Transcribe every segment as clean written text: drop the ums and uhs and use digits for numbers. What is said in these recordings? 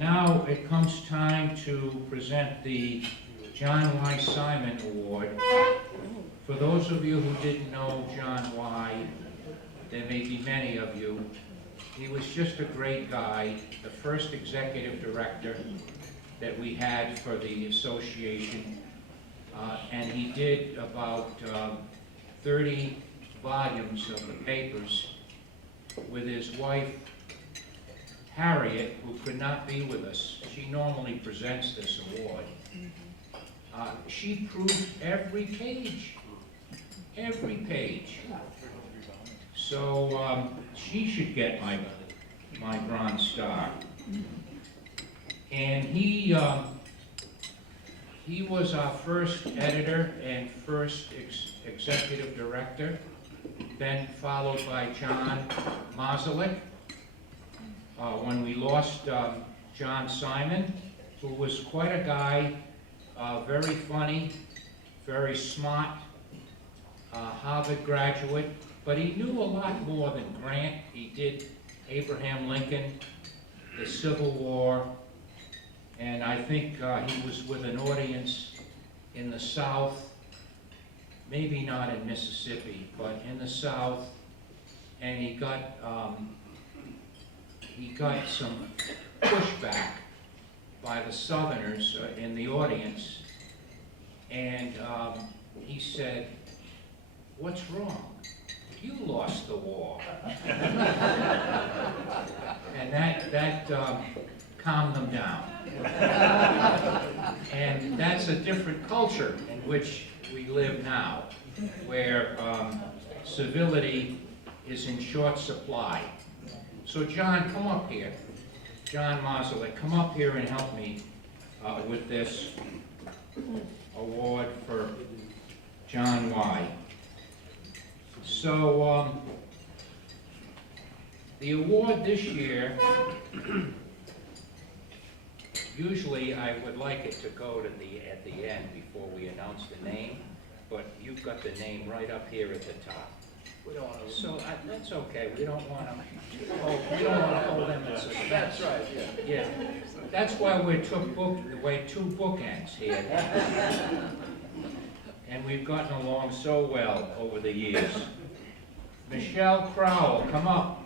Now it comes time to present the John Y. Simon Award. For those of you who didn't know John Y., there may be many of you, he was just a great guy, the first executive director that we had for the association, and he did about 30 volumes of the papers with his wife, Harriet, who could not be with us. She normally presents this award. She proved every page. Every page. So she should get my Bronze Star. And he was our first editor and first executive director, then followed by John Mazelik. When we lost John Simon, who was quite a guy, very funny, very smart, Harvard graduate, but he knew a lot more than Grant. He did Abraham Lincoln, the Civil War, and I think he was with an audience in the South, maybe not in Mississippi, but in the South, and he got some pushback by the Southerners in the audience, and he said, "What's wrong? You lost the war." And that calmed them down. And that's a different culture in which we live now, where civility is in short supply. So John, come up here. John Mazelik, come up here and help me with this award for John Y. So the award this year, usually I would like it to go to at the end before we announce the name, but you've got the name right up here at the top. We don't want to. So that's okay. We don't want to hold them in suspense. That's right. Yeah. That's why we took two bookends here. And we've gotten along so well over the years. Michelle Crowl, come up.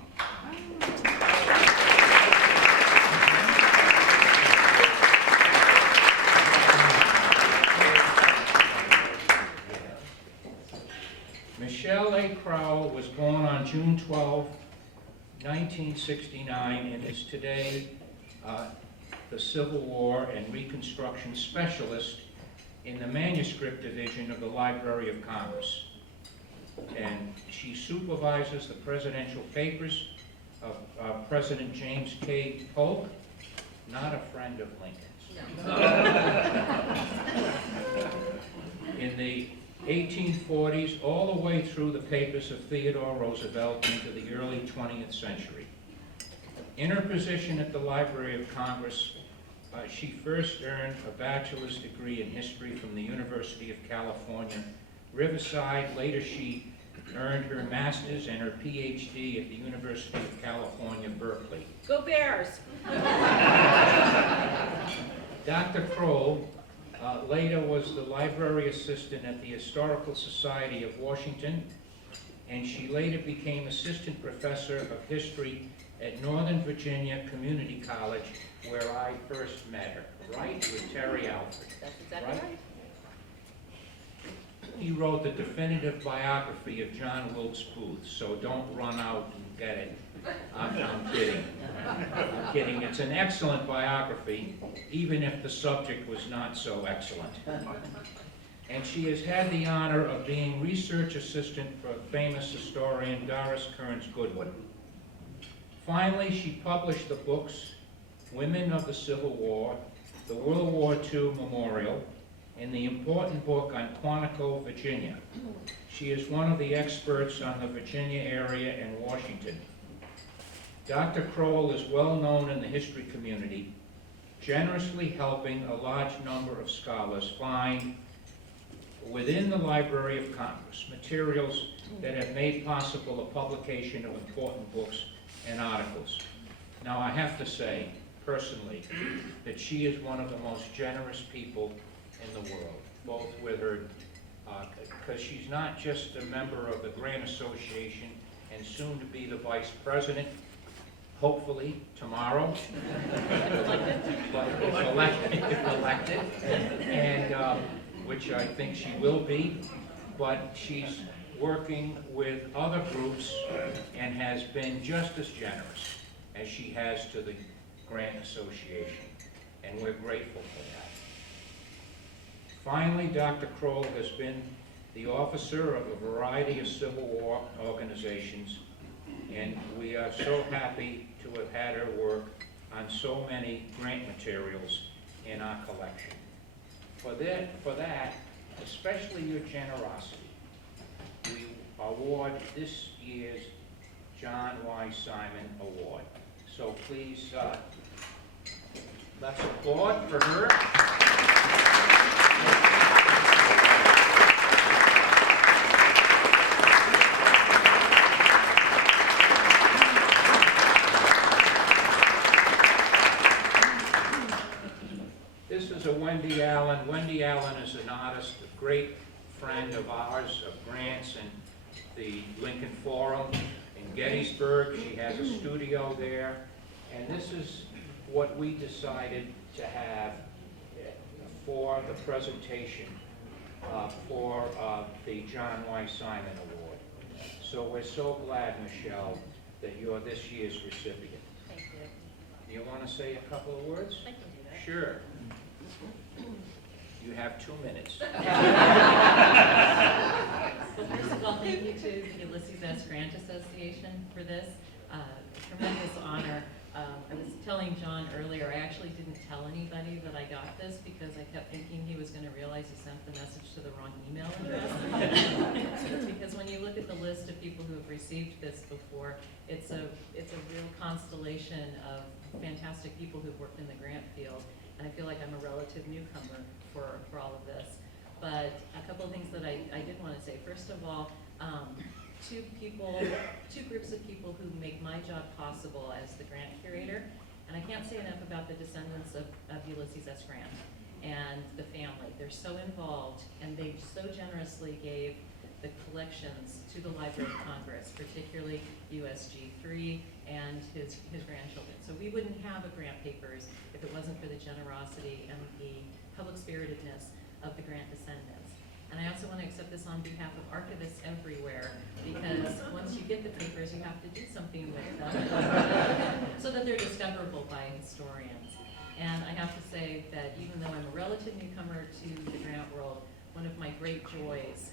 Michelle A. Crowl was born on June 12, 1969, and is today the Civil War and Reconstruction Specialist in the Manuscript Division of the Library of Congress. And she supervises the presidential papers of President James K. Polk, not a friend of Lincoln's. In the 1840s, all the way through the papers of Theodore Roosevelt into the early 20th century. In her position at the Library of Congress, she first earned a bachelor's degree in history from the University of California, Riverside. Later she earned her master's and her PhD at the University of California, Berkeley. Go Bears! Dr. Crowl later was the library assistant at the Historical Society of Washington, and she later became assistant professor of history at Northern Virginia Community College, where I first met her, right? With Terry Alford. That's exactly right. He wrote the definitive biography of John Wilkes Booth, so don't run out and get it. I'm kidding. I'm kidding. It's an excellent biography, even if the subject was not so excellent. And she has had the honor of being research assistant for famous historian Doris Kearns Goodwin. Finally, she published the books Women of the Civil War, the World War II Memorial, and the important book on Quantico, Virginia. She is one of the experts on the Virginia area and Washington. Dr. Crowl is well known in the history community, generously helping a large number of scholars find within the Library of Congress materials that have made possible the publication of important books and articles. Now I have to say, personally that she is one of the most generous people in the world, both with her, because she's not just a member of the Grant Association and soon to be the vice president, hopefully tomorrow, but if elected, and which I think she will be, but she's working with other groups and has been just as generous as she has to the Grant Association, and we're grateful for that. Finally, Dr. Crowl has been the officer of a variety of Civil War organizations, and we are so happy to have had her work on so many grant materials in our collection. For that, especially your generosity, we award this year's John Y. Simon Award. So please, let's applaud for her. This is a Wendy Allen. Wendy Allen is an artist, a great friend of ours, of Grant's, and the Lincoln Forum in Gettysburg. She has a studio there, and this is what we decided to have for the presentation for the John Y. Simon Award. So we're so glad, Michelle, that you're this year's recipient. Thank you. Do you want to say a couple of words? I can do that. Sure. You have 2 minutes. Well, first of all, thank you to the Ulysses S. Grant Association for this. Tremendous honor. I was telling John earlier, I actually didn't tell anybody that I got this because I kept thinking he was going to realize he sent the message to the wrong email address. Because when you look at the list of people who have received this before, it's a real constellation of fantastic people who've worked in the grant field. And I feel like I'm a relative newcomer for all of this. But a couple of things that I did want to say. First of all, two groups of people who make my job possible as the grant curator. And I can't say enough about the descendants of Ulysses S. Grant and the family. They're so involved, and they so generously gave the collections to the Library of Congress, particularly USG 3 and his grandchildren. So we wouldn't have a Grant Papers if it wasn't for the generosity and the public spiritedness of the Grant descendants. And I also want to accept this on behalf of archivists everywhere, because once you get the papers, you have to do something with them so that they're discoverable by historians. And I have to say that even though I'm a relative newcomer to the grant world, one of my great joys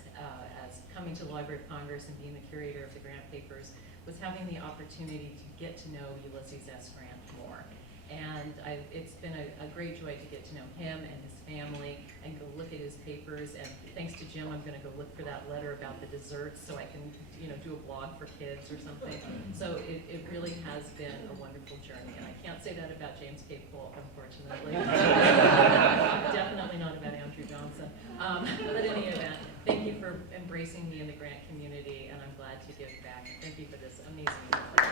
as coming to the Library of Congress and being the curator of the Grant Papers was having the opportunity to get to know Ulysses S. Grant more. And it's been a great joy to get to know him and his family and go look at his papers. And thanks to Jim, I'm going to go look for that letter about the desserts so I can, do a blog for kids or something. So it really has been a wonderful journey. And I can't say that about James K. Polk, unfortunately. Definitely not about Andrew Johnson. But in any event, thank you for embracing me in the grant community, and I'm glad to give back. Thank you for this amazing work.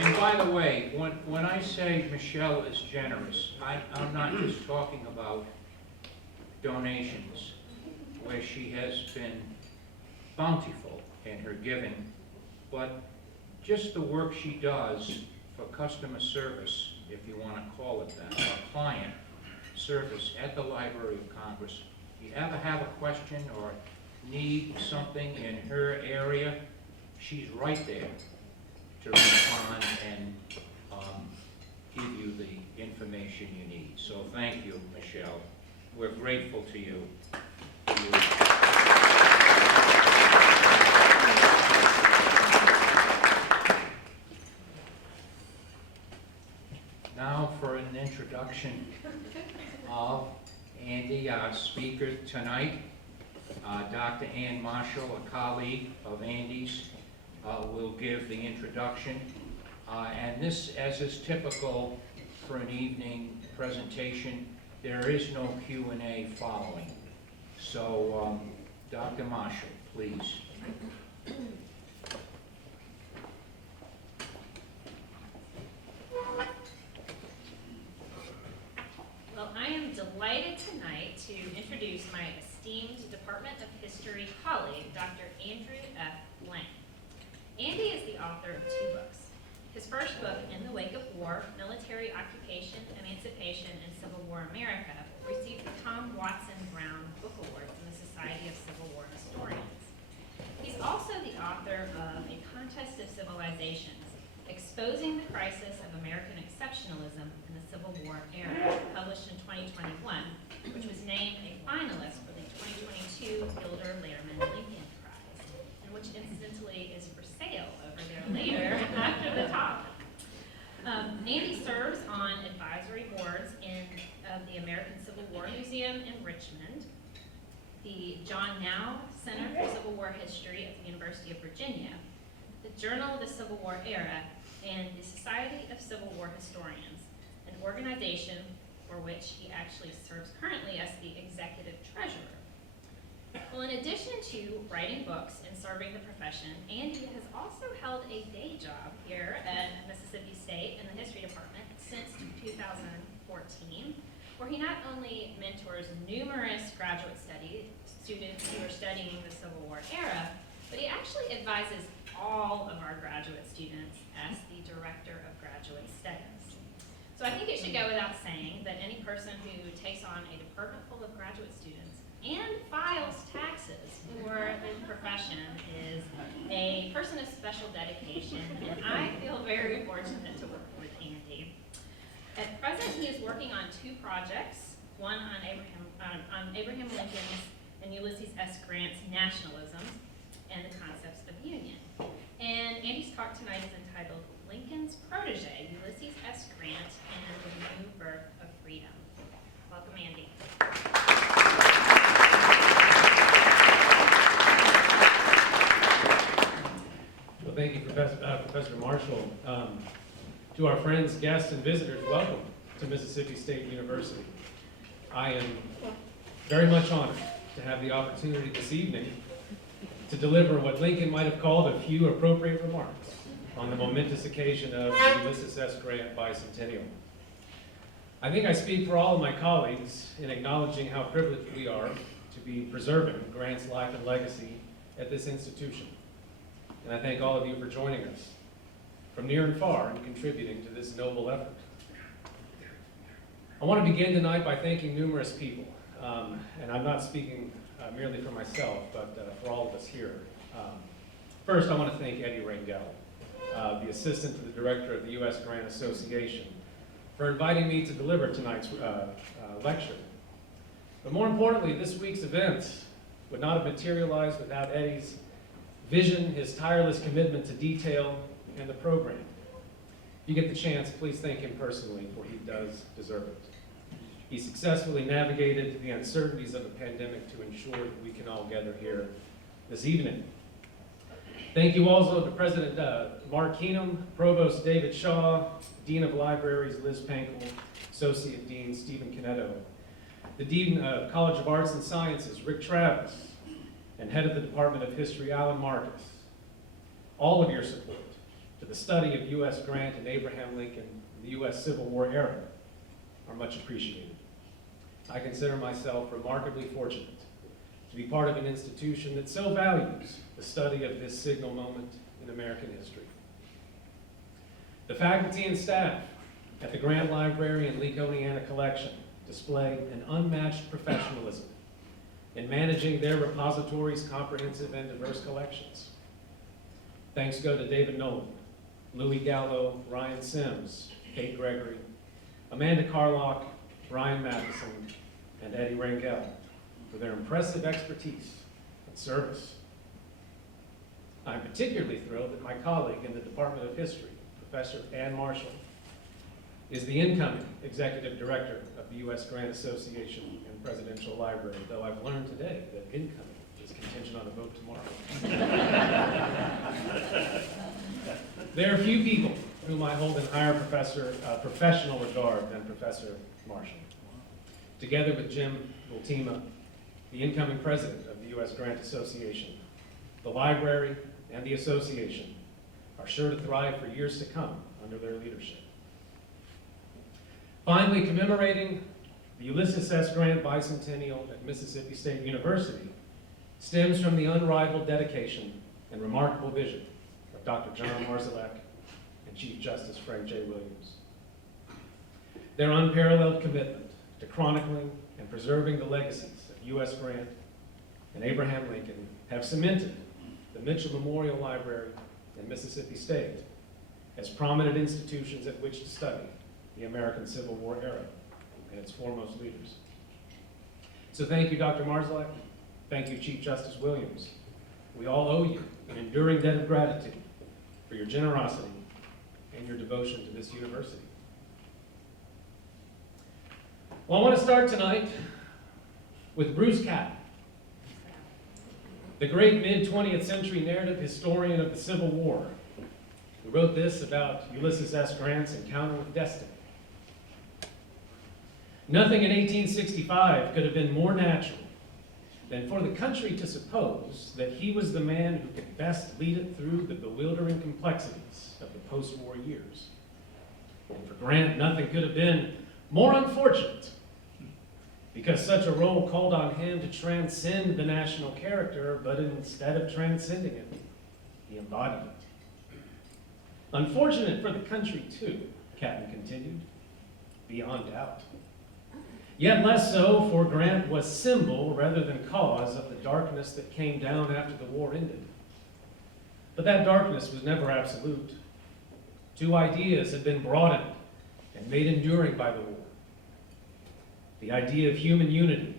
And by the way, when I say Michelle is generous, I'm not just talking about donations, where she has been bountiful in her giving, but just the work she does for customer service, if you want to call it that, or client service at the Library of Congress. If you ever have a question or need something in her area, she's right there to respond and give you the information you need. So thank you, Michelle. We're grateful to you. Now for an introduction of Andy, our speaker tonight. Dr. Ann Marshall, a colleague of Andy's, will give the introduction. And this, as is typical for an evening presentation, there is no Q&A following. So Dr. Marshall, please. Well, I am delighted tonight to introduce my esteemed Department of History colleague, Dr. Andrew F. Lang. Andy is the author of 2 books. His first book, In the Wake of War, Military Occupation, Emancipation, and Civil War America, received the Tom Watson Brown Book Award from the Society of Civil War Historians. He's also the author of A Contest of Civilizations, Exposing the Crisis of American Exceptionalism in the Civil War Era, published in 2021, which was named a finalist for the 2022 Gilder Lehrman Lincoln Prize, and which incidentally is for sale over there later after the talk. Andy serves on advisory boards of the American Civil War Museum in Richmond, the John Now Center for Civil War History at the University of Virginia, the Journal of the Civil War Era, and the Society of Civil War Historians, an organization for which he actually serves currently as the executive treasurer. Well, in addition to writing books and serving the profession, Andy has also held a day job here at Mississippi State in the history department since 2014, where he not only mentors numerous graduate students who are studying the Civil War era, but he actually advises all of our graduate students as the Director of Graduate Studies. So I think it should go without saying that any person who takes on a department full of graduate students and files taxes for the profession is a person of special dedication, and I feel very fortunate to work with Andy. At present, he is working on 2 projects, one on Abraham Lincoln's and Ulysses S. Grant's nationalism and the concepts of union. And Andy's talk tonight is entitled Lincoln's Protege, Ulysses S. Grant and the New Birth of Freedom. Welcome, Andy. Well, thank you, Professor Marshall. To our friends, guests, and visitors, welcome to Mississippi State University. I am very much honored to have the opportunity this evening to deliver what Lincoln might have called a few appropriate remarks on the momentous occasion of the Ulysses S. Grant Bicentennial. I think I speak for all of my colleagues in acknowledging how privileged we are to be preserving Grant's life and legacy at this institution. And I thank all of you for joining us from near and far and contributing to this noble effort. I want to begin tonight by thanking numerous people, and I'm not speaking merely for myself, but for all of us here. First, I want to thank Eddie Rangel, the assistant to the director of the U.S. Grant Association, for inviting me to deliver tonight's lecture. But more importantly, this week's event would not have materialized without Eddie's vision, his tireless commitment to detail, and the program. If you get the chance, please thank him personally, for he does deserve it. He successfully navigated the uncertainties of a pandemic to ensure that we can all gather here this evening. Thank you also to President Mark Keenum, Provost David Shaw, Dean of Libraries Liz Pankel, Associate Dean Stephen Canetto, the Dean of College of Arts and Sciences Rick Travis, and Head of the Department of History Alan Marcus. All of your support to the study of U.S. Grant and Abraham Lincoln in the U.S. Civil War era are much appreciated. I consider myself remarkably fortunate to be part of an institution that so values the study of this signal moment in American history. The faculty and staff at the Grant Library and Lincolniana Collection display an unmatched professionalism in managing their repository's comprehensive and diverse collections. Thanks go to David Nolan, Louis Gallo, Ryan Sims, Kate Gregory, Amanda Carlock, Brian Matheson, and Eddie Rangel for their impressive expertise and service. I'm particularly thrilled that my colleague in the Department of History, Professor Ann Marshall, is the incoming Executive Director of the U.S. Grant Association and Presidential Library, though I've learned today that incoming is contingent on a vote tomorrow. There are few people whom I hold in higher professional regard than Professor Marshall. Together with Jim Bultima, the incoming president of the U.S. Grant Association, the library, and the association are sure to thrive for years to come under their leadership. Finally, commemorating the Ulysses S. Grant Bicentennial at Mississippi State University stems from the unrivaled dedication and remarkable vision of Dr. John Marszalek and Chief Justice Frank J. Williams. Their unparalleled commitment to chronicling and preserving the legacies of U.S. Grant and Abraham Lincoln have cemented the Mitchell Memorial Library in Mississippi State as prominent institutions at which to study the American Civil War era and its foremost leaders. So thank you, Dr. Marszalek. Thank you, Chief Justice Williams. We all owe you an enduring debt of gratitude for your generosity and your devotion to this university. Well, I want to start tonight with Bruce Catton, the great mid-20th century narrative historian of the Civil War, who wrote this about Ulysses S. Grant's encounter with destiny. Nothing in 1865 could have been more natural than for the country to suppose that he was the man who could best lead it through the bewildering complexities of the post-war years. And for Grant, nothing could have been more unfortunate, because such a role called on him to transcend the national character, but instead of transcending it, he embodied it. Unfortunate for the country, too, Catton continued, beyond doubt. Yet less so, for Grant was symbol rather than cause of the darkness that came down after the war ended. But that darkness was never absolute. Two ideas had been broadened and made enduring by the war: the idea of human unity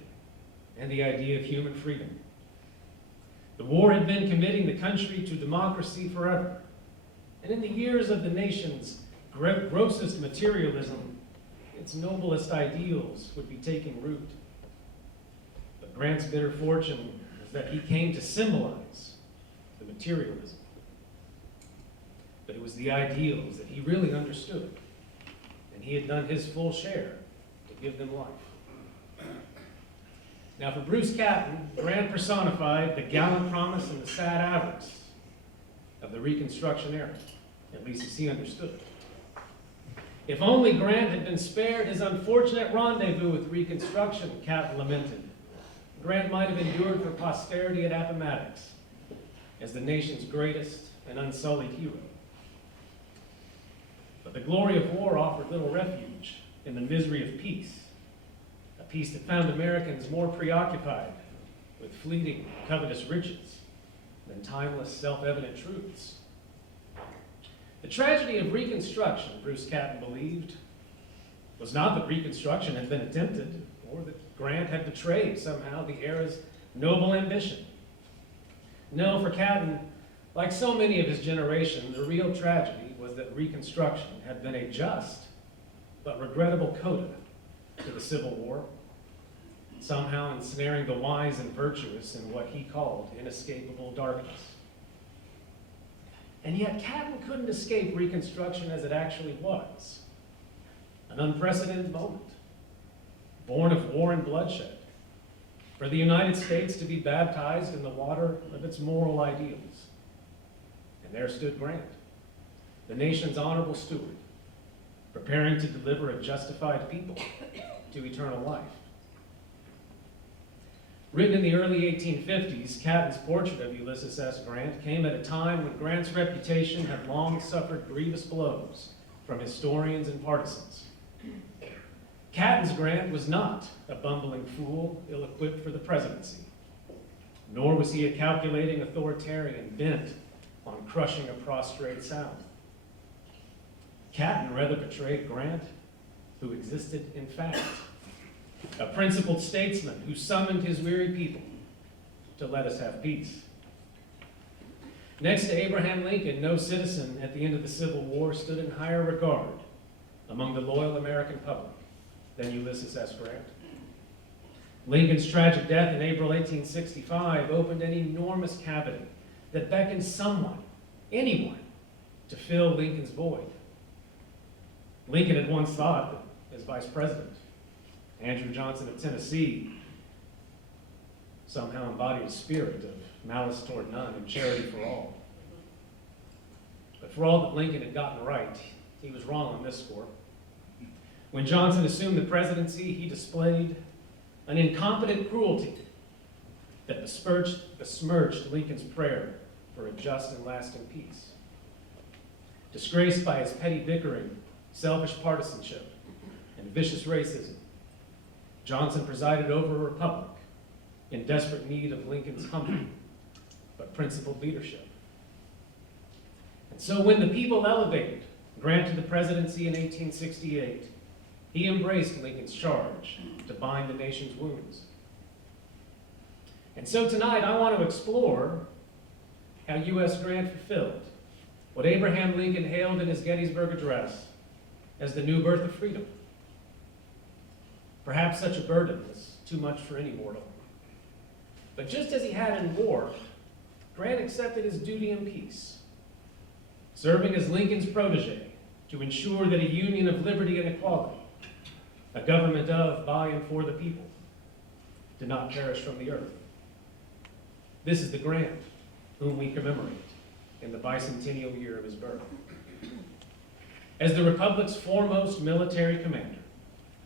and the idea of human freedom. The war had been committing the country to democracy forever, and in the years of the nation's grossest materialism, its noblest ideals would be taking root. But Grant's bitter fortune was that he came to symbolize the materialism. But it was the ideals that he really understood, and he had done his full share to give them life. Now, for Bruce Catton, Grant personified the gallant promise and the sad avarice of the Reconstruction era, at least as he understood it. If only Grant had been spared his unfortunate rendezvous with Reconstruction, Catton lamented, Grant might have endured for posterity at Appomattox as the nation's greatest and unsullied hero. But the glory of war offered little refuge in the misery of peace, a peace that found Americans more preoccupied with fleeting, covetous riches than timeless, self-evident truths. The tragedy of Reconstruction, Bruce Catton believed, was not that Reconstruction had been attempted or that Grant had betrayed somehow the era's noble ambition. No, for Catton, like so many of his generation, the real tragedy was that Reconstruction had been a just but regrettable coda to the Civil War, somehow ensnaring the wise and virtuous in what he called inescapable darkness. And yet Catton couldn't escape Reconstruction as it actually was. An unprecedented moment, born of war and bloodshed, for the United States to be baptized in the water of its moral ideals. And there stood Grant, the nation's honorable steward, preparing to deliver a justified people to eternal life. Written in the early 1850s, Catton's portrait of Ulysses S. Grant came at a time when Grant's reputation had long suffered grievous blows from historians and partisans. Catton's Grant was not a bumbling fool ill-equipped for the presidency, nor was he a calculating authoritarian bent on crushing a prostrate South. Catton rather portrayed Grant, who existed in fact, a principled statesman who summoned his weary people to let us have peace. Next to Abraham Lincoln, no citizen at the end of the Civil War stood in higher regard among the loyal American public than Ulysses S. Grant. Lincoln's tragic death in April 1865 opened an enormous cavity that beckoned someone, anyone, to fill Lincoln's void. Lincoln had once thought that as vice president, Andrew Johnson of Tennessee somehow embodied a spirit of malice toward none and charity for all. But for all that Lincoln had gotten right, he was wrong on this score. When Johnson assumed the presidency, he displayed an incompetent cruelty that besmirched Lincoln's prayer for a just and lasting peace. Disgraced by his petty bickering, selfish partisanship, and vicious racism, Johnson presided over a republic in desperate need of Lincoln's humble but principled leadership. And so when the people elevated Grant to the presidency in 1868, he embraced Lincoln's charge to bind the nation's wounds. And so tonight I want to explore how U.S. Grant fulfilled what Abraham Lincoln hailed in his Gettysburg Address as the new birth of freedom. Perhaps such a burden is too much for any mortal. But just as he had in war, Grant accepted his duty in peace, serving as Lincoln's protege to ensure that a union of liberty and equality, a government of, by, and for the people, did not perish from the earth. This is the Grant whom we commemorate in the bicentennial year of his birth. As the Republic's foremost military commander,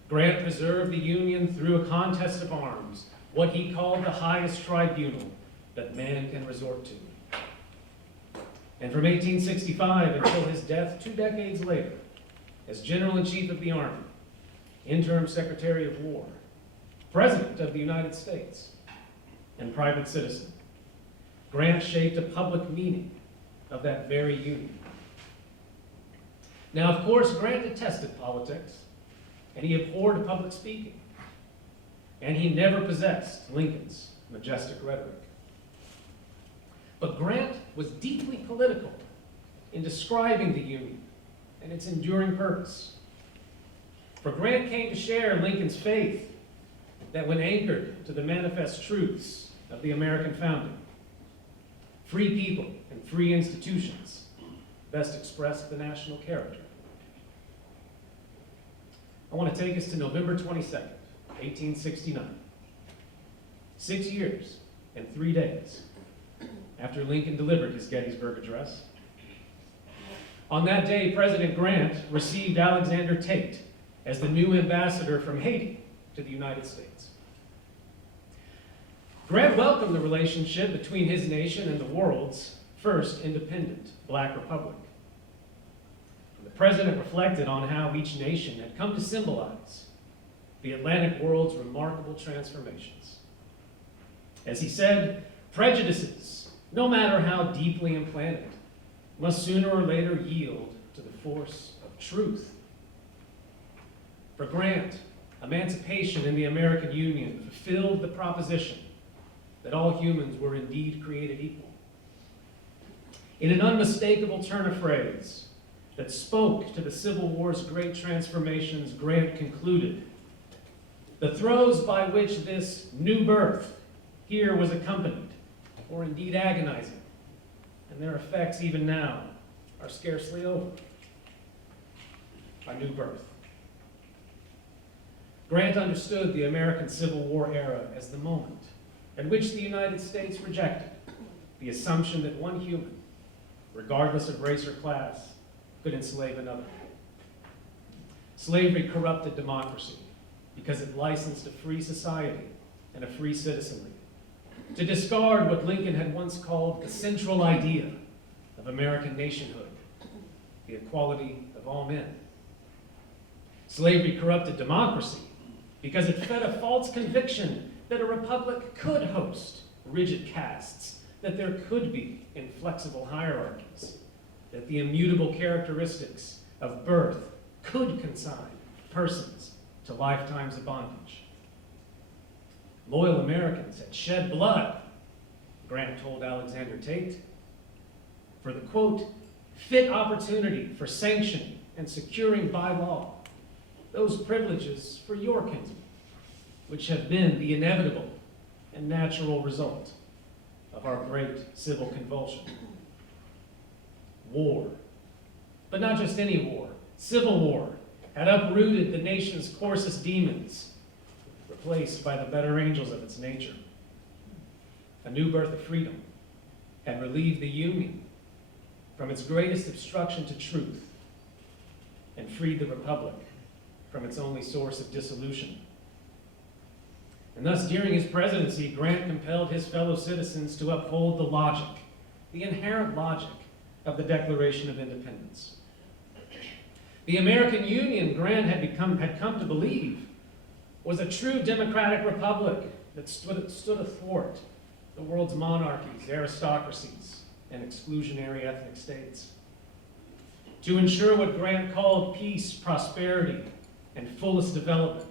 Grant preserved the Union through a contest of arms, what he called the highest tribunal that man can resort to. And from 1865 until his death 2 decades later, as General-in-Chief of the Army, Interim Secretary of War, President of the United States, and private citizen, Grant shaped a public meaning of that very union. Now, of course, Grant detested politics, and he abhorred public speaking, and he never possessed Lincoln's majestic rhetoric. But Grant was deeply political in describing the Union and its enduring purpose. For Grant came to share Lincoln's faith that when anchored to the manifest truths of the American founding, free people and free institutions best express the national character. I want to take us to November 22nd, 1869. 6 years and 3 days after Lincoln delivered his Gettysburg Address. On that day, President Grant received Alexander Tate as the new ambassador from Haiti to the United States. Grant welcomed the relationship between his nation and the world's first independent Black republic. The president reflected on how each nation had come to symbolize the Atlantic world's remarkable transformations. As he said, prejudices, no matter how deeply implanted, must sooner or later yield to the force of truth. For Grant, emancipation in the American Union fulfilled the proposition that all humans were indeed created equal. In an unmistakable turn of phrase that spoke to the Civil War's great transformations, Grant concluded, the throes by which this new birth here was accompanied, or indeed agonizing, and their effects even now are scarcely over. A new birth. Grant understood the American Civil War era as the moment at which the United States rejected the assumption that one human, regardless of race or class, could enslave another. Slavery corrupted democracy because it licensed a free society and a free citizenry to discard what Lincoln had once called the central idea of American nationhood, the equality of all men. Slavery corrupted democracy because it fed a false conviction that a republic could host rigid castes, that there could be inflexible hierarchies, that the immutable characteristics of birth could consign persons to lifetimes of bondage. Loyal Americans had shed blood, Grant told Alexander Tate, for the, quote, fit opportunity for sanctioning and securing by law those privileges for your kinsmen, which have been the inevitable and natural result of our great civil convulsion. War, but not just any war, civil war, had uprooted the nation's coarsest demons, replaced by the better angels of its nature. a new birth of freedom, had relieved the Union from its greatest obstruction to truth and freed the Republic from its only source of dissolution. And thus, during his presidency, Grant compelled his fellow citizens to uphold the logic, the inherent logic of the Declaration of Independence. The American Union, Grant had come to believe, was a true democratic republic that stood athwart the world's monarchies, aristocracies, and exclusionary ethnic states. To ensure what Grant called peace, prosperity, and fullest development,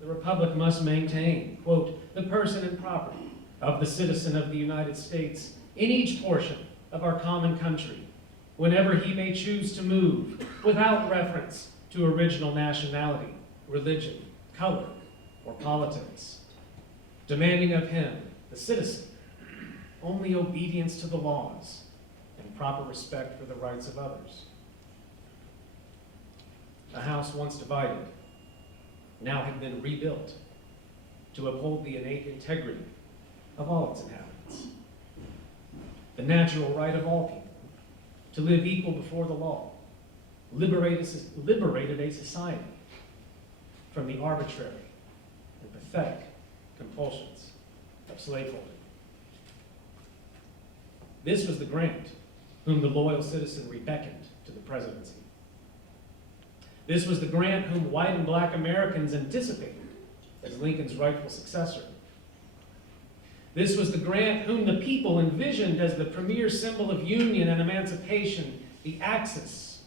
the republic must maintain, quote, the person and property of the citizen of the United States in each portion of our common country, whenever he may choose to move, without reference to original nationality, religion, color, or politics, demanding of him, the citizen, only obedience to the laws and proper respect for the rights of others. A house once divided now had been rebuilt to uphold the innate integrity of all its inhabitants, the natural right of all people to live equal before the law, liberated a society from the arbitrary and pathetic compulsions of slaveholding. This was the Grant whom the loyal citizenry beckoned to the presidency. This was the Grant whom white and black Americans anticipated as Lincoln's rightful successor. This was the Grant whom the people envisioned as the premier symbol of union and emancipation, the axis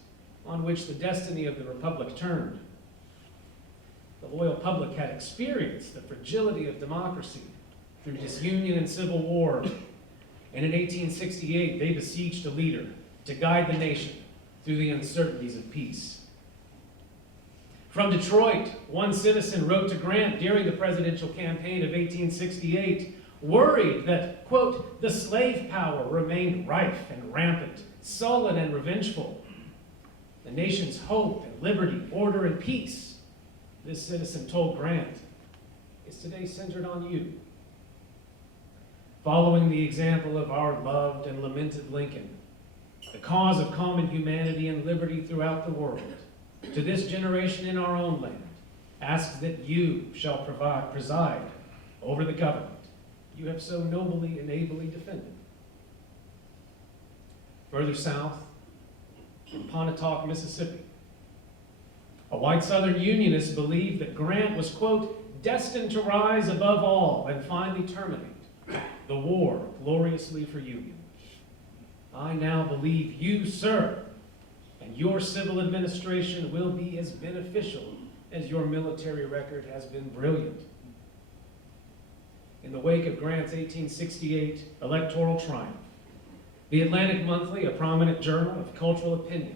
on which the destiny of the republic turned. The loyal public had experienced the fragility of democracy through disunion and civil war, and in 1868 they besieged a leader to guide the nation through the uncertainties of peace. From Detroit, one citizen wrote to Grant during the presidential campaign of 1868, worried that, quote, the slave power remained rife and rampant, sullen and revengeful. The nation's hope and liberty, order and peace, this citizen told Grant, is today centered on you. Following the example of our loved and lamented Lincoln, the cause of common humanity and liberty throughout the world, to this generation in our own land, asks that you shall preside over the government you have so nobly and ably defended. Further south, in Pontotoc, Mississippi, a white Southern Unionist believed that Grant was, quote, destined to rise above all and finally terminate the war gloriously for Union. I now believe you, sir, and your civil administration will be as beneficial as your military record has been brilliant. In the wake of Grant's 1868 electoral triumph, the Atlantic Monthly, a prominent journal of cultural opinion,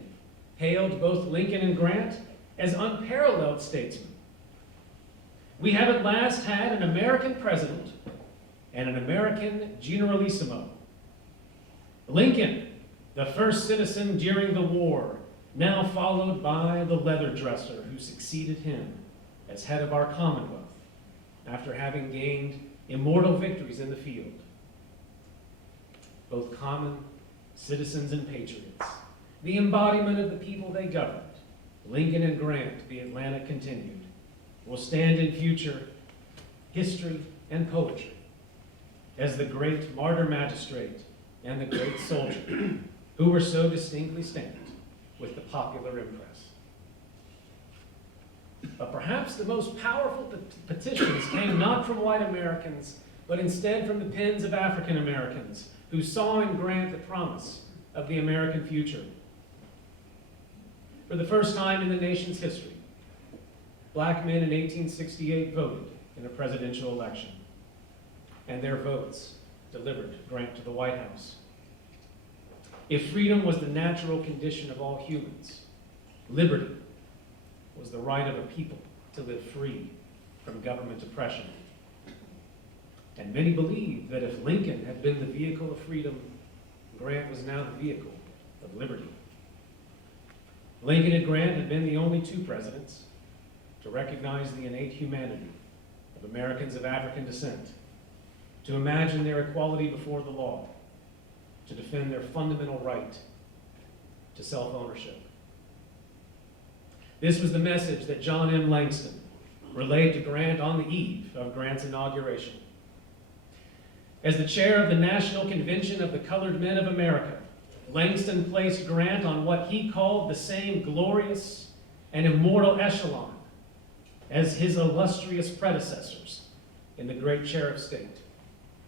hailed both Lincoln and Grant as unparalleled statesmen. We have at last had an American president and an American generalissimo. Lincoln, the first citizen during the war, now followed by the leather dresser who succeeded him as head of our Commonwealth after having gained immortal victories in the field. Both common citizens and patriots, the embodiment of the people they governed, Lincoln and Grant, the Atlantic continued, will stand in future history and poetry as the great martyr magistrate and the great soldier who were so distinctly stamped with the popular impress. But perhaps the most powerful petitions came not from white Americans, but instead from the pens of African Americans who saw in Grant the promise of the American future. For the first time in the nation's history, black men in 1868 voted in a presidential election, and their votes delivered Grant to the White House. If freedom was the natural condition of all humans, liberty was the right of a people to live free from government oppression. And many believe that if Lincoln had been the vehicle of freedom, Grant was now the vehicle of liberty. Lincoln and Grant had been the only two presidents to recognize the innate humanity of Americans of African descent, to imagine their equality before the law, to defend their fundamental right to self-ownership. This was the message that John M. Langston relayed to Grant on the eve of Grant's inauguration. As the chair of the National Convention of the Colored Men of America, Langston placed Grant on what he called the same glorious and immortal echelon as his illustrious predecessors in the great chair of state,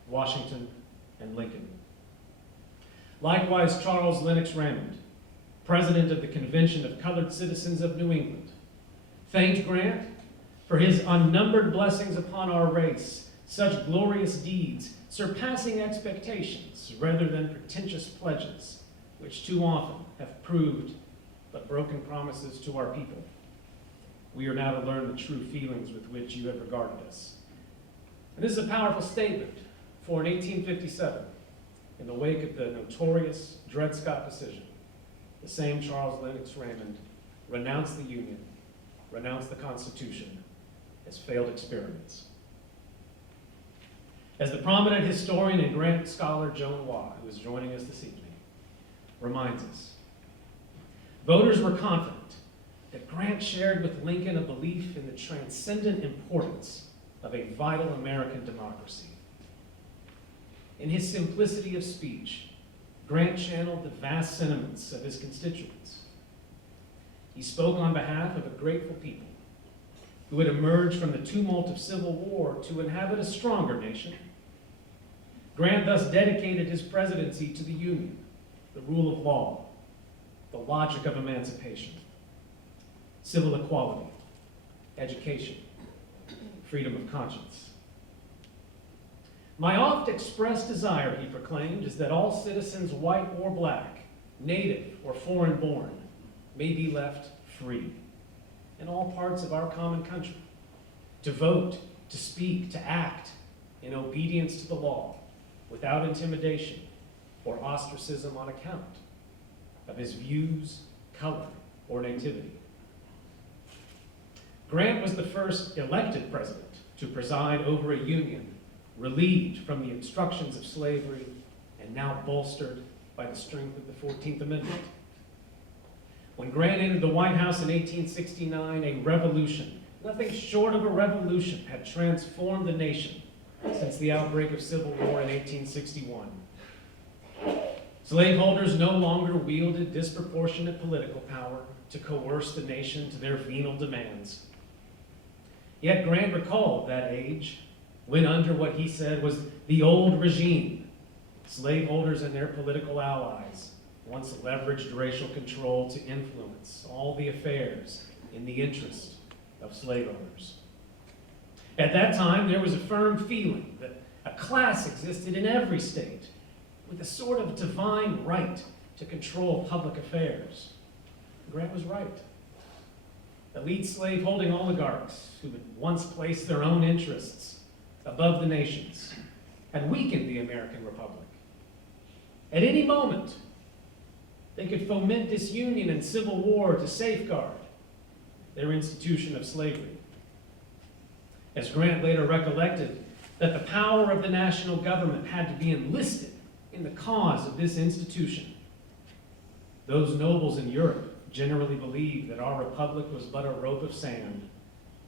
Washington and Lincoln. Likewise, Charles Lennox Raymond, president of the Convention of Colored Citizens of New England, thanked Grant for his unnumbered blessings upon our race, such glorious deeds, surpassing expectations rather than pretentious pledges, which too often have proved but broken promises to our people. We are now to learn the true feelings with which you have regarded us. And this is a powerful statement, for in 1857, in the wake of the notorious Dred Scott decision, the same Charles Lennox Raymond renounced the Union, renounced the Constitution as failed experiments. As the prominent historian and Grant scholar Joan Waugh, who is joining us this evening, reminds us, voters were confident that Grant shared with Lincoln a belief in the transcendent importance of a vital American democracy. In his simplicity of speech, Grant channeled the vast sentiments of his constituents. He spoke on behalf of a grateful people who had emerged from the tumult of civil war to inhabit a stronger nation. Grant thus dedicated his presidency to the Union, the rule of law, the logic of emancipation, civil equality, education, freedom of conscience. My oft expressed desire, he proclaimed, is that all citizens, white or black, native or foreign born, may be left free in all parts of our common country, to vote, to speak, to act in obedience to the law, without intimidation or ostracism on account of his views, color, or nativity. Grant was the first elected president to preside over a union relieved from the obstructions of slavery and now bolstered by the strength of the 14th Amendment. When Grant entered the White House in 1869, a revolution, nothing short of a revolution, had transformed the nation since the outbreak of civil war in 1861. Slaveholders no longer wielded disproportionate political power to coerce the nation to their venal demands. Yet Grant recalled that age when, under what he said was the old regime, slaveholders and their political allies once leveraged racial control to influence all the affairs in the interest of slave owners. At that time, there was a firm feeling that a class existed in every state with a sort of divine right to control public affairs. Grant was right. Elite slave-holding oligarchs who had once placed their own interests above the nation's had weakened the American Republic. At any moment, they could foment disunion and civil war to safeguard their institution of slavery. As Grant later recollected, that the power of the national government had to be enlisted in the cause of this institution. Those nobles in Europe generally believed that our republic was but a rope of sand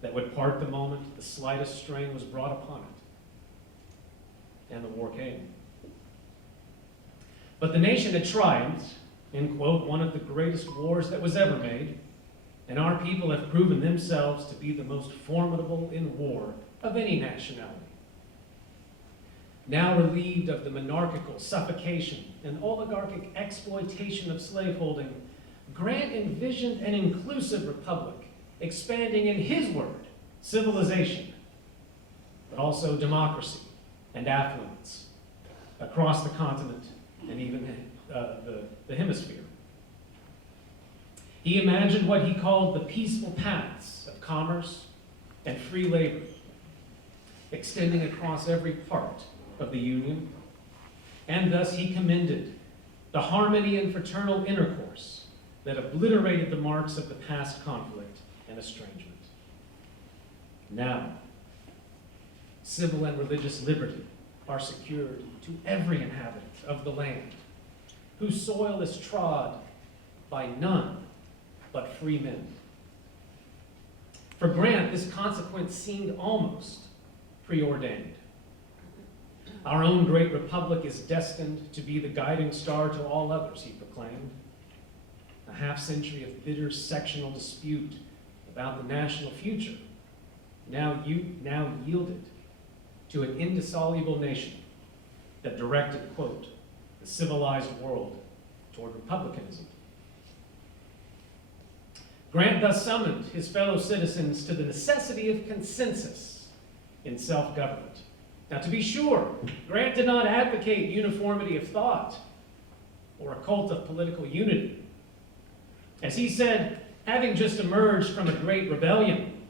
that would part the moment the slightest strain was brought upon it. And the war came. But the nation had triumphed in, quote, one of the greatest wars that was ever made, and our people have proven themselves to be the most formidable in war of any nationality. Now relieved of the monarchical suffocation and oligarchic exploitation of slaveholding, Grant envisioned an inclusive republic, expanding in his word, civilization, but also democracy and affluence across the continent and even the hemisphere. He imagined what he called the peaceful paths of commerce and free labor, extending across every part of the Union, and thus he commended the harmony and fraternal intercourse that obliterated the marks of the past conflict and estrangement. Now, civil and religious liberty are secured to every inhabitant of the land, whose soil is trod by none but free men. For Grant, this consequence seemed almost preordained. Our own great republic is destined to be the guiding star to all others, he proclaimed. A half-century of bitter sectional dispute about the national future now yielded to an indissoluble nation that directed, quote, the civilized world toward republicanism. Grant thus summoned his fellow citizens to the necessity of consensus in self-government. Now, to be sure, Grant did not advocate uniformity of thought or a cult of political unity. As he said, having just emerged from a great rebellion,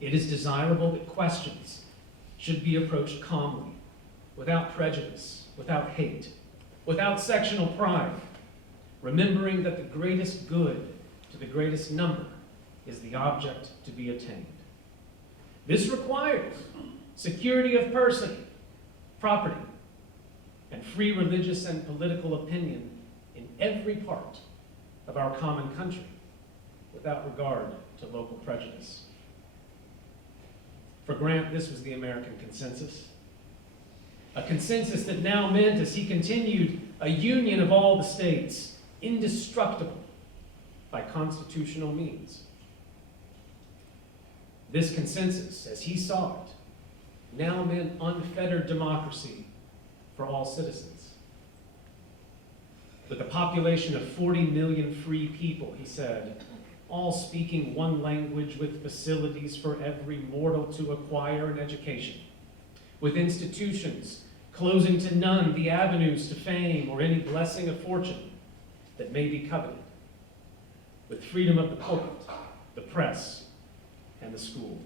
it is desirable that questions should be approached calmly, without prejudice, without hate, without sectional pride, remembering that the greatest good to the greatest number is the object to be attained. This requires security of person, property, and free religious and political opinion in every part of our common country, without regard to local prejudice. For Grant, this was the American consensus. A consensus that now meant, as he continued, a union of all the states, indestructible by constitutional means. This consensus, as he saw it, now meant unfettered democracy for all citizens. With a population of 40 million free people, he said, all speaking one language with facilities for every mortal to acquire an education, with institutions closing to none the avenues to fame or any blessing of fortune that may be coveted, with freedom of the pulpit, the press, and the school.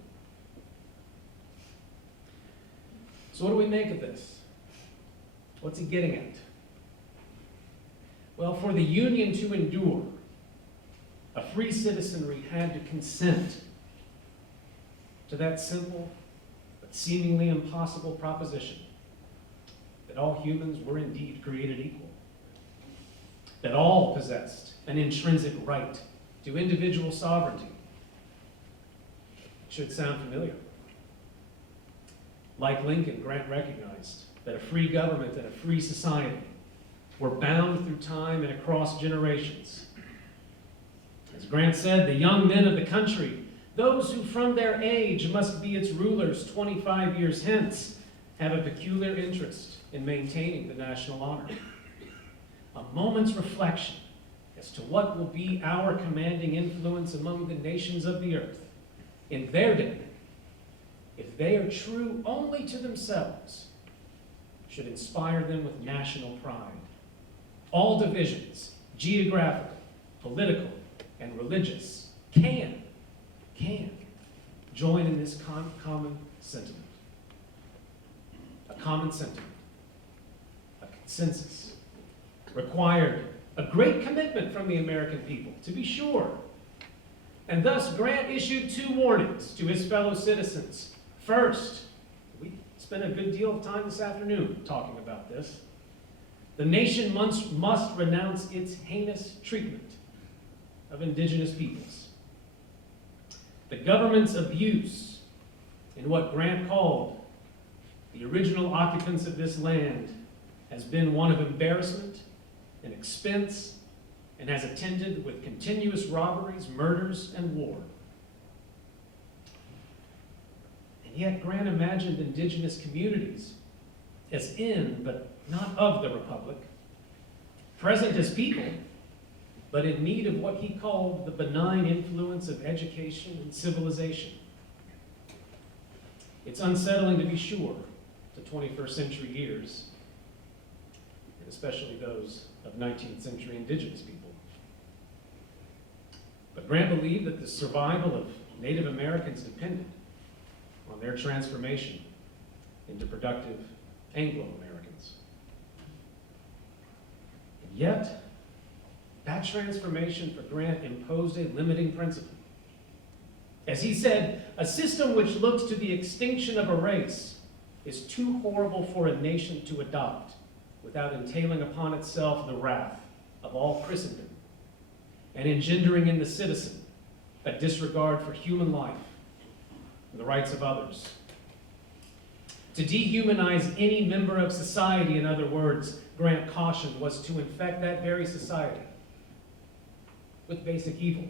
So what do we make of this? What's he getting at? Well, for the Union to endure, a free citizenry had to consent to that simple but seemingly impossible proposition that all humans were indeed created equal, that all possessed an intrinsic right to individual sovereignty. It should sound familiar. Like Lincoln, Grant recognized that a free government and a free society were bound through time and across generations. As Grant said, the young men of the country, those who from their age must be its rulers 25 years hence, have a peculiar interest in maintaining the national honor. A moment's reflection as to what will be our commanding influence among the nations of the earth in their day, if they are true only to themselves, should inspire them with national pride. All divisions, geographical, political, and religious, can join in this common sentiment. A common sentiment, a consensus, required a great commitment from the American people, to be sure. And thus, Grant issued two warnings to his fellow citizens. First, we spent a good deal of time this afternoon talking about this. The nation must renounce its heinous treatment of indigenous peoples. The government's abuse in what Grant called the original occupants of this land has been one of embarrassment and expense, and has attended with continuous robberies, murders, and war. And yet Grant imagined indigenous communities as in, but not of the Republic, present as people, but in need of what he called the benign influence of education and civilization. It's unsettling, to be sure, to 21st century ears, and especially those of 19th century indigenous people. But Grant believed that the survival of Native Americans depended on their transformation into productive Anglo-Americans. And yet, that transformation for Grant imposed a limiting principle. As he said, a system which looks to the extinction of a race is too horrible for a nation to adopt without entailing upon itself the wrath of all Christendom and engendering in the citizen a disregard for human life and the rights of others. To dehumanize any member of society, in other words, Grant cautioned, was to infect that very society with basic evil.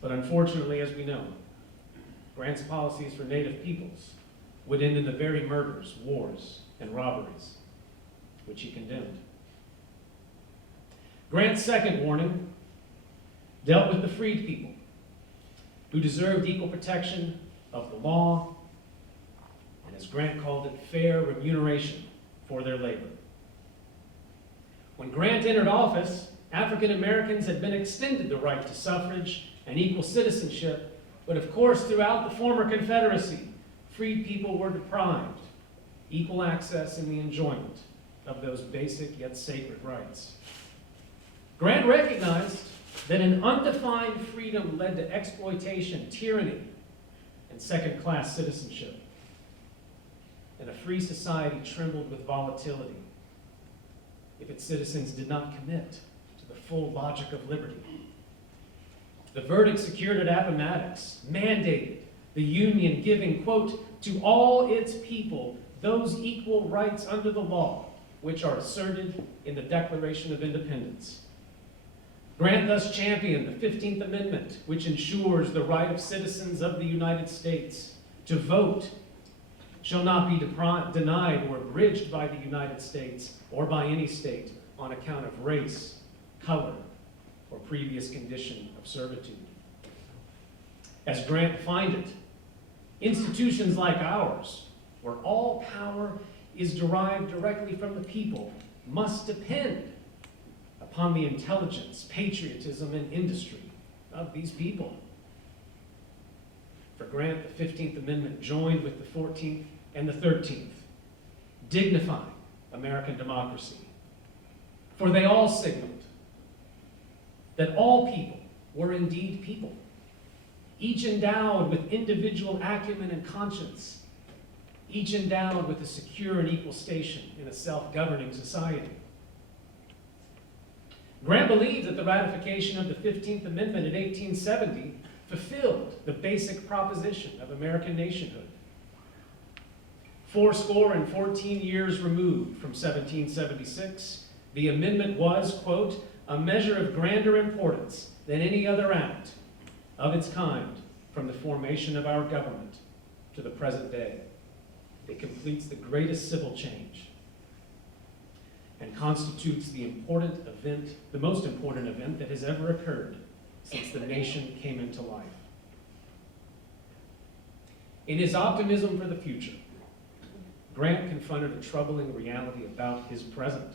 But unfortunately, as we know, Grant's policies for Native peoples would end in the very murders, wars, and robberies which he condemned. Grant's second warning dealt with the freed people who deserved equal protection of the law and, as Grant called it, fair remuneration for their labor. When Grant entered office, African Americans had been extended the right to suffrage and equal citizenship, but of course, throughout the former Confederacy, freed people were deprived equal access in the enjoyment of those basic yet sacred rights. Grant recognized that an undefined freedom led to exploitation, tyranny, and second-class citizenship. And a free society trembled with volatility if its citizens did not commit to the full logic of liberty. The verdict secured at Appomattox mandated the Union giving, quote, to all its people those equal rights under the law which are asserted in the Declaration of Independence. Grant thus championed the 15th Amendment, which ensures the right of citizens of the United States to vote shall not be denied or abridged by the United States or by any state on account of race, color, or previous condition of servitude. As Grant defined it, institutions like ours, where all power is derived directly from the people, must depend upon the intelligence, patriotism, and industry of these people. For Grant, the 15th Amendment joined with the 14th and the 13th, dignifying American democracy. For they all signaled that all people were indeed people, each endowed with individual acumen and conscience, each endowed with a secure and equal station in a self-governing society. Grant believed that the ratification of the 15th Amendment in 1870 fulfilled the basic proposition of American nationhood. 14 years removed from 1776, the amendment was, quote, a measure of grander importance than any other act of its kind from the formation of our government to the present day. It completes the greatest civil change and constitutes the most important event that has ever occurred since the nation came into life. In his optimism for the future, Grant confronted a troubling reality about his present.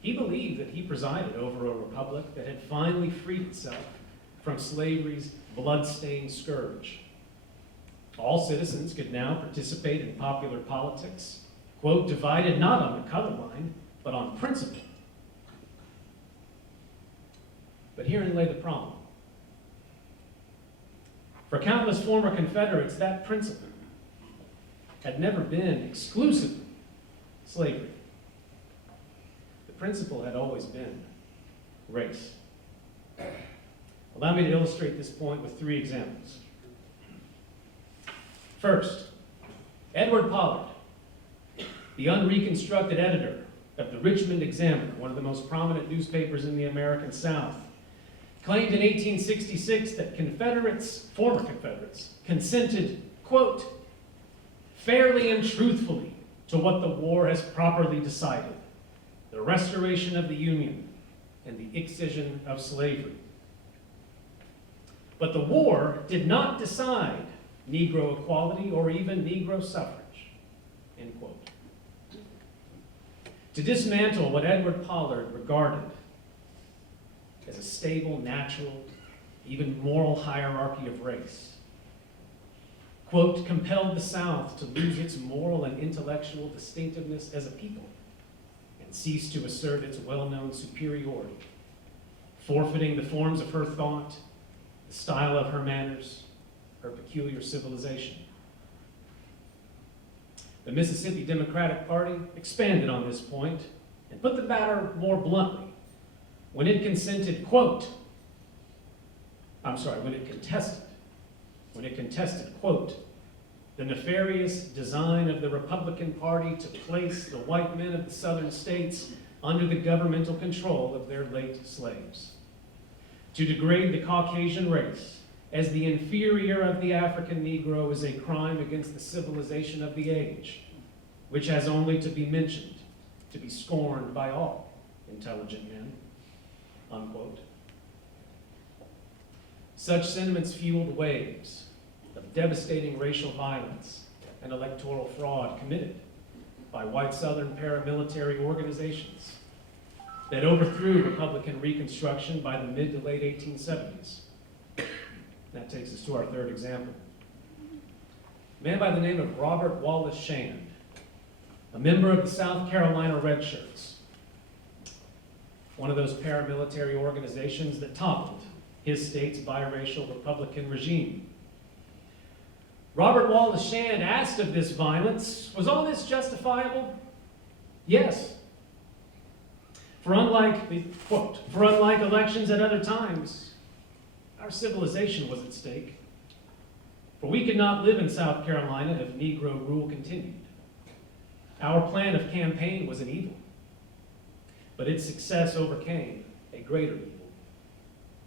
He believed that he presided over a republic that had finally freed itself from slavery's blood-stained scourge. All citizens could now participate in popular politics, quote, divided not on the color line, but on principle. But herein lay the problem. For countless former Confederates, that principle had never been exclusively slavery. The principle had always been race. Allow me to illustrate this point with 3 examples. First, Edward Pollard, the unreconstructed editor of the Richmond Examiner, one of the most prominent newspapers in the American South, claimed in 1866 that former Confederates, consented, quote, fairly and truthfully to what the war has properly decided, the restoration of the Union and the excision of slavery. But the war did not decide Negro equality or even Negro suffrage, end quote. To dismantle what Edward Pollard regarded as a stable, natural, even moral hierarchy of race, quote, compelled the South to lose its moral and intellectual distinctiveness as a people and cease to assert its well-known superiority, forfeiting the forms of her thought, the style of her manners, her peculiar civilization. The Mississippi Democratic Party expanded on this point and put the matter more bluntly when it contested, quote, the nefarious design of the Republican Party to place the white men of the southern states under the governmental control of their late slaves, to degrade the Caucasian race as the inferior of the African Negro is a crime against the civilization of the age, which has only to be mentioned, to be scorned by all intelligent men, unquote. Such sentiments fueled waves of devastating racial violence and electoral fraud committed by white Southern paramilitary organizations that overthrew Republican Reconstruction by the mid to late 1870s. That takes us to our third example. A man by the name of Robert Wallace Shand, a member of the South Carolina Red Shirts, one of those paramilitary organizations that toppled his state's biracial Republican regime. Robert Wallace Shand asked of this violence, was all this justifiable? Yes. For unlike elections at other times, our civilization was at stake. For we could not live in South Carolina if Negro rule continued. Our plan of campaign was an evil, but its success overcame a greater evil,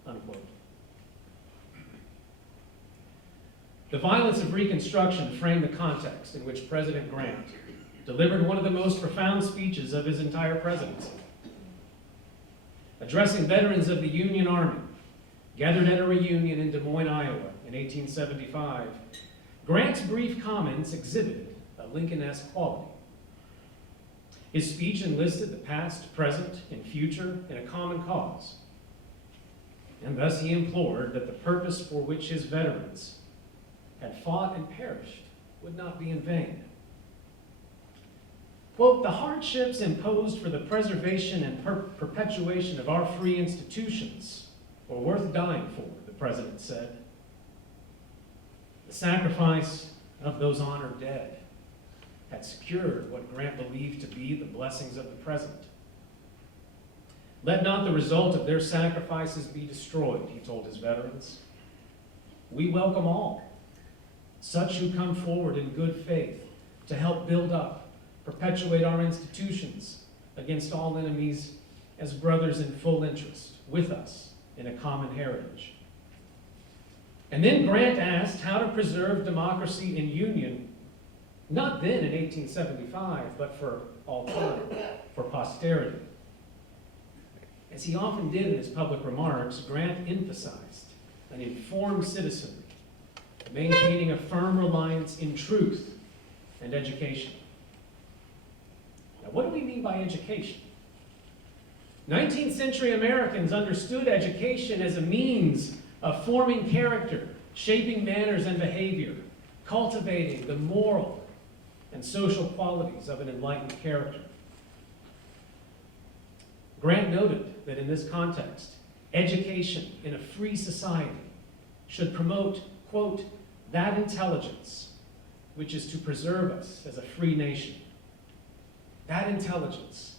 unquote. The violence of Reconstruction framed the context in which President Grant delivered one of the most profound speeches of his entire presidency. Addressing veterans of the Union Army, gathered at a reunion in Des Moines, Iowa in 1875, Grant's brief comments exhibited a Lincoln-esque quality. His speech enlisted the past, present, and future in a common cause, and thus he implored that the purpose for which his veterans had fought and perished would not be in vain. Quote, the hardships imposed for the preservation and perpetuation of our free institutions were worth dying for, the president said. The sacrifice of those honored dead had secured what Grant believed to be the blessings of the present. Let not the result of their sacrifices be destroyed, he told his veterans. We welcome all, such who come forward in good faith to help build up, perpetuate our institutions against all enemies as brothers in full interest with us in a common heritage. And then Grant asked how to preserve democracy in union, not then in 1875, but for all time, for posterity. As he often did in his public remarks, Grant emphasized an informed citizenry, maintaining a firm reliance in truth and education. Now, what do we mean by education? 19th century Americans understood education as a means of forming character, shaping manners and behavior, cultivating the moral and social qualities of an enlightened character. Grant noted that in this context, education in a free society should promote, quote, that intelligence which is to preserve us as a free nation. That intelligence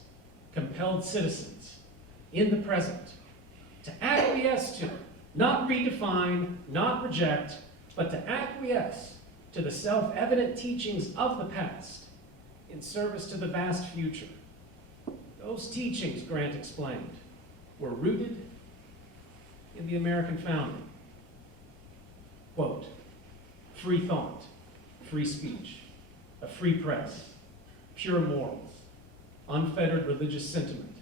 compelled citizens in the present to acquiesce to, not redefine, not reject, but to acquiesce to the self-evident teachings of the past in service to the vast future. Those teachings, Grant explained, were rooted in the American founding. Quote, free thought, free speech, a free press, pure morals, unfettered religious sentiment,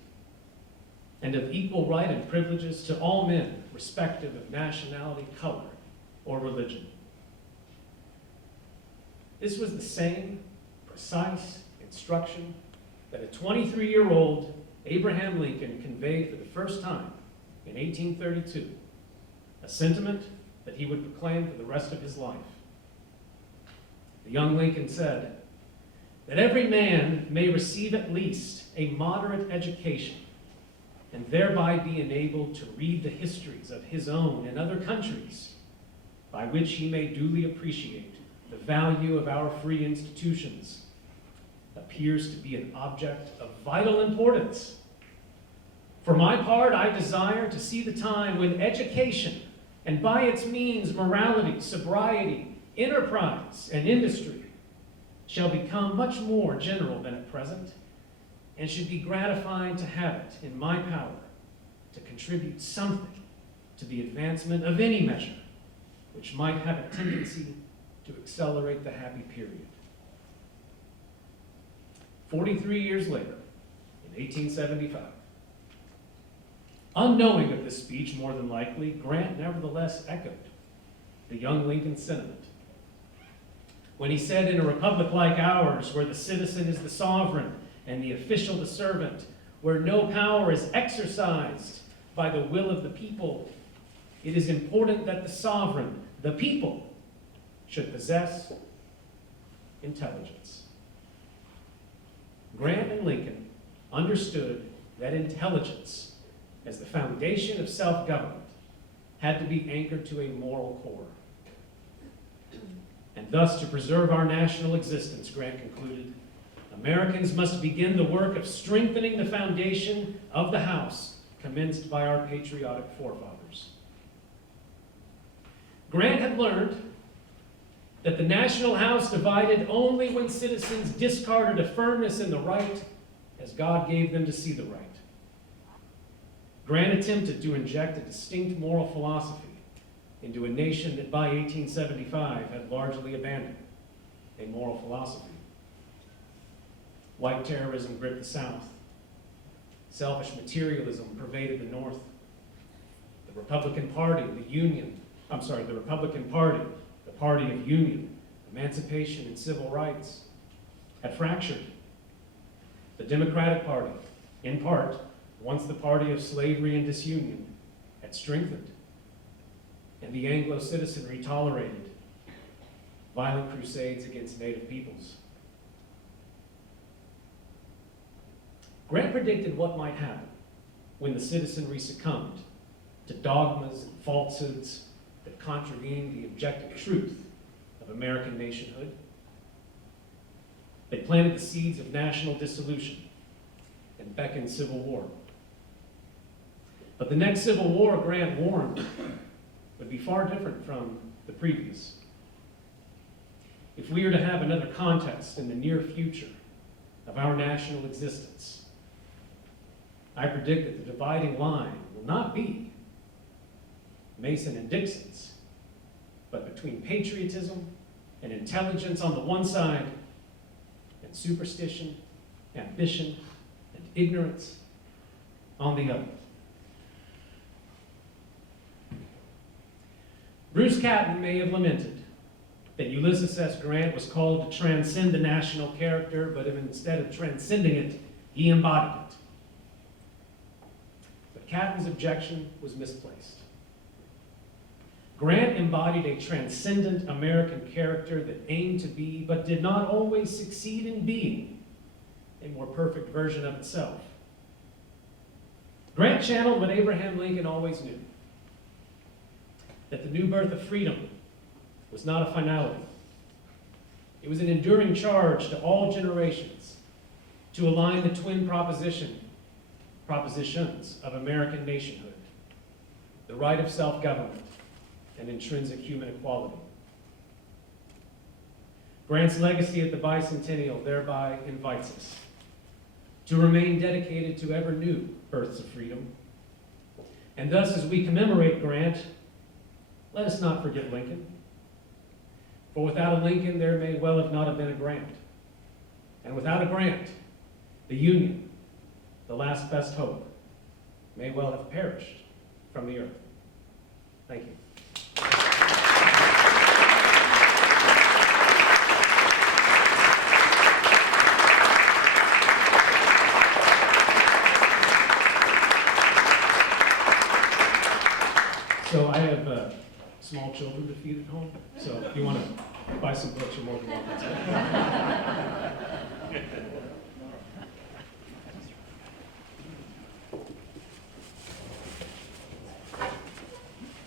and of equal right and privileges to all men, respective of nationality, color, or religion. This was the same precise instruction that a 23-year-old Abraham Lincoln conveyed for the first time in 1832, a sentiment that he would proclaim for the rest of his life. The young Lincoln said, that every man may receive at least a moderate education and thereby be enabled to read the histories of his own and other countries, by which he may duly appreciate the value of our free institutions appears to be an object of vital importance. For my part, I desire to see the time when education, and by its means morality, sobriety, enterprise, and industry, shall become much more general than at present, and should be gratifying to have it in my power to contribute something to the advancement of any measure which might have a tendency to accelerate the happy period. 43 years later, in 1875, unknowing of this speech more than likely, Grant nevertheless echoed the young Lincoln sentiment when he said, "In a republic like ours, where the citizen is the sovereign and the official the servant, where no power is exercised by the will of the people, it is important that the sovereign, the people, should possess intelligence." Grant and Lincoln understood that intelligence, as the foundation of self-government, had to be anchored to a moral core. And thus, to preserve our national existence, Grant concluded, Americans must begin the work of strengthening the foundation of the house commenced by our patriotic forefathers. Grant had learned that the national house divided only when citizens discarded a firmness in the right as God gave them to see the right. Grant attempted to inject a distinct moral philosophy into a nation that by 1875 had largely abandoned a moral philosophy. White terrorism gripped the South. Selfish materialism pervaded the North. The Republican Party, the party of union, emancipation, and civil rights, had fractured. The Democratic Party, in part, once the party of slavery and disunion, had strengthened. And the Anglo-citizenry tolerated violent crusades against native peoples. Grant predicted what might happen when the citizenry succumbed to dogmas and falsehoods that contravened the objective truth of American nationhood. They planted the seeds of national dissolution and beckoned civil war. But the next civil war, Grant warned, would be far different from the previous. If we are to have another contest in the near future of our national existence, I predict that the dividing line will not be Mason and Dixon's, but between patriotism and intelligence on the one side, and superstition, ambition, and ignorance on the other. Bruce Catton may have lamented that Ulysses S. Grant was called to transcend the national character, but instead of transcending it, he embodied it. But Catton's objection was misplaced. Grant embodied a transcendent American character that aimed to be, but did not always succeed in being, a more perfect version of itself. Grant channeled what Abraham Lincoln always knew, that the new birth of freedom was not a finality. It was an enduring charge to all generations to align the twin propositions of American nationhood, the right of self-government and intrinsic human equality. Grant's legacy at the Bicentennial thereby invites us to remain dedicated to ever new births of freedom. And thus, as we commemorate Grant, let us not forget Lincoln. For without a Lincoln, there may well have not have been a Grant. And without a Grant, the Union, the last best hope, may well have perished from the earth. Thank you. So I have small children to feed at home, so if you want to buy some books, you're more than welcome to.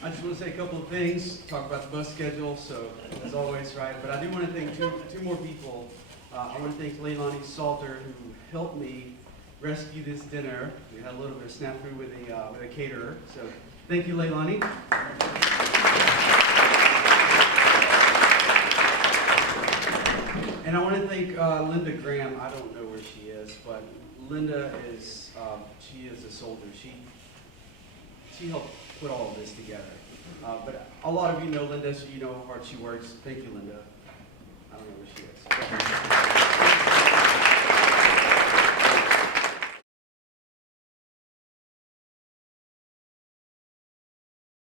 I just want to say a couple of things, talk about the bus schedule, so as always, right? But I do want to thank two more people I want to thank Leilani Salter, who helped me rescue this dinner. We had a little bit of snafu with a caterer, so thank you, Leilani. And I want to thank Linda Graham. I don't know where she is, but Linda is, she is a soldier. She helped put all of this together. But a lot of you know Linda, so you know how hard she works. Thank you, Linda.